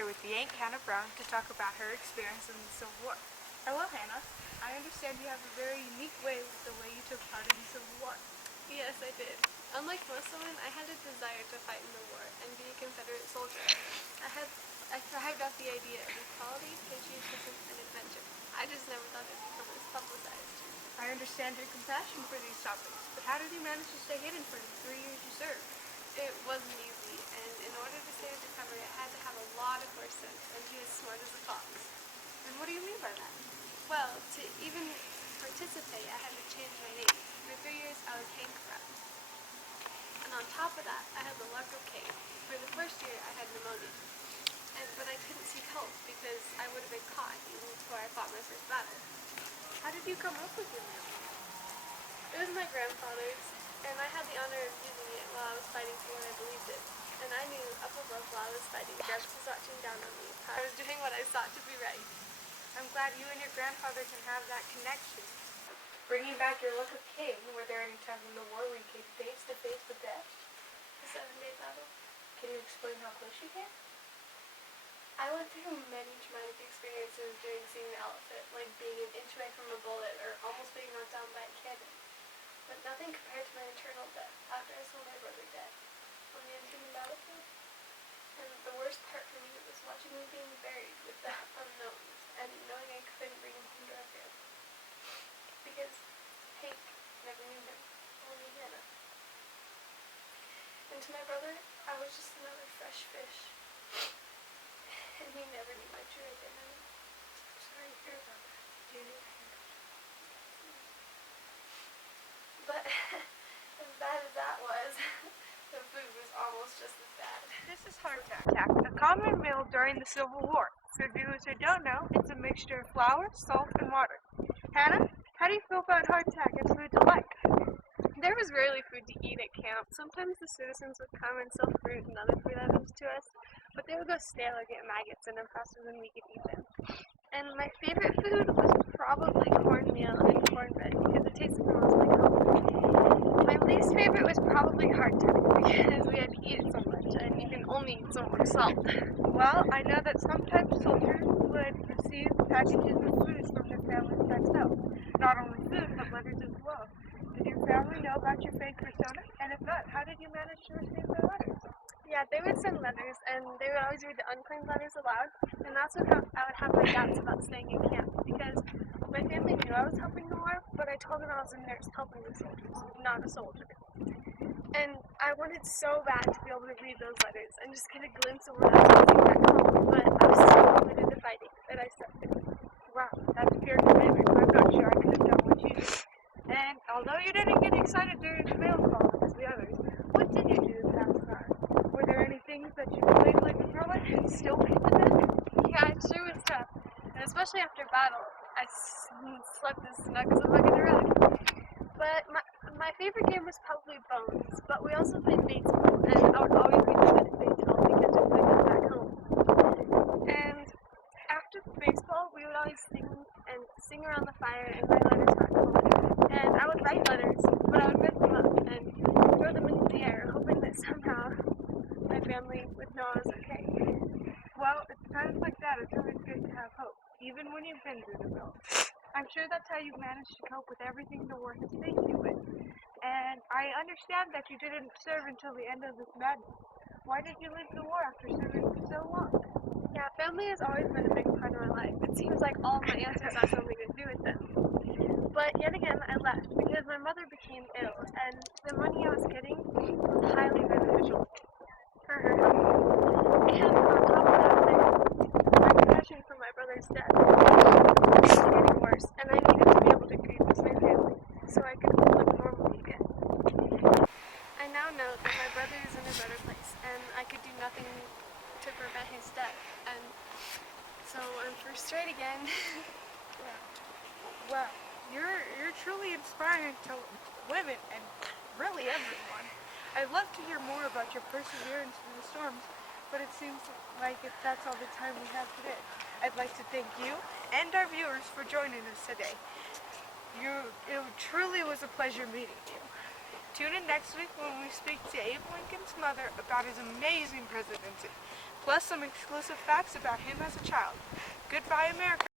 here with the Aunt Hannah Brown to talk about her experience in the Civil War. Hello, Hannah. I understand you have a very unique way with the way you took part in the Civil War. Yes, I did. Unlike most women, I had a desire to fight in the war and be a Confederate soldier. I thrived off the idea of equality, patriotism, and adventure. I just never thought it'd become as publicized. I understand your compassion for these topics, but how did you manage to stay hidden for the 3 years you served? It wasn't easy, and in order to stay undercover, I had to have a lot of horse sense and be as smart as a fox. And what do you mean by that? Well, to even participate, I had to change my name. For 3 years, I was Hank Brown. And on top of that, I had the luck of Kate. For the first year, I had pneumonia. But I couldn't seek help because I would have been caught even before I fought my first battle. How did you come up with your name? It was my grandfather's, and I had the honor of using it while I was fighting for what I believed in. And I knew up above while I was fighting, God was watching down on me. I was doing what I thought to be right. I'm glad you and your grandfather can have that connection. Bringing back your look of King, were there any times in the war where you came face to face with death? The 7-day battle. Can you explain how close you came? I went through many traumatic experiences during seeing the elephant, like being an inch away from a bullet or almost being knocked down by a cannon. But nothing compared to my internal death after I saw my brother dead on the unseen battlefield. And the worst part for me was watching me being buried with the unknowns and knowing I couldn't bring him home to our family. Because Hank never knew him, only Hannah. And to my brother, I was just another fresh fish. And he never knew my true identity. I'm sorry to hear about that. Do you need a hand? But as bad as that was, the food was almost just as bad. This is hardtack, a common meal during the Civil War. For viewers who don't know, it's a mixture of flour, salt, and water. Hannah, how do you feel about hardtack as food to like? There was rarely food to eat at camp. Sometimes the citizens would come and sell fruit and other food items to us, but they would go stale or get maggots in them faster than we could eat them. And my favorite food was probably cornmeal and cornbread because it tasted the most like home. My least favorite was probably hardtack because we had to eat it so much and you can only eat so much salt. Well, I know that sometimes soldiers would receive packages of food from their families themselves. Not only food, but letters as well. Did your family know about your fake persona? And if not, how did you manage to receive their letters? Yeah, they would send letters, and they would always read the unclaimed letters aloud, and that's when I would have my doubts about staying in camp, because my family knew I was helping the war, but I told them I was a nurse helping the soldiers, not a soldier. And I wanted so bad to be able to read those letters and just get a glimpse of what I was facing back home, but I was so committed to fighting that I stuck with it. Wow, that's pure commitment. I'm not sure I could have done what you did. And although you didn't get excited during the mail call as the others, what did you do to pass time? Were there any things that you played like a pro and still keep in them? Yeah, it sure was tough, and especially after battle, I slept as snug as a bug in a rug. But my favorite game was probably Bones, but we also played baseball, and I would always be good at baseball because we played that back home. And after baseball, we would always sing around the fire and write letters back home. And I would write letters, but I would rip them up and throw them into the air, hoping that somehow my family would know I was okay. Well, it's times like that it's always good to have hope, even when you've been through the mill. I'm sure that's how you managed to cope with everything the war has faced you with. And I understand that you didn't serve until the end of this madness. Why did you leave the war after serving for so long? Yeah, family has always been a big part of my life. It seems like all my answers have something to do with them. But yet again, I left because my mother became ill, and the money I was getting was highly beneficial for her health. And on top of that, my depression from my brother's death was getting worse, and I needed to be able to grieve with my family so I could live normally again. I now know that my brother is in a better place, and I could do nothing to prevent his death, and so I'm first straight again. Wow, you're truly inspiring to women and really everyone. I'd love to hear more about your perseverance through the storms, but it seems like that's all the time we have today. I'd like to thank you and our viewers for joining us today. It truly was a pleasure meeting you. Tune in next week when we speak to Abe Lincoln's mother about his amazing presidency. plus some exclusive facts about him as a child. Goodbye, America.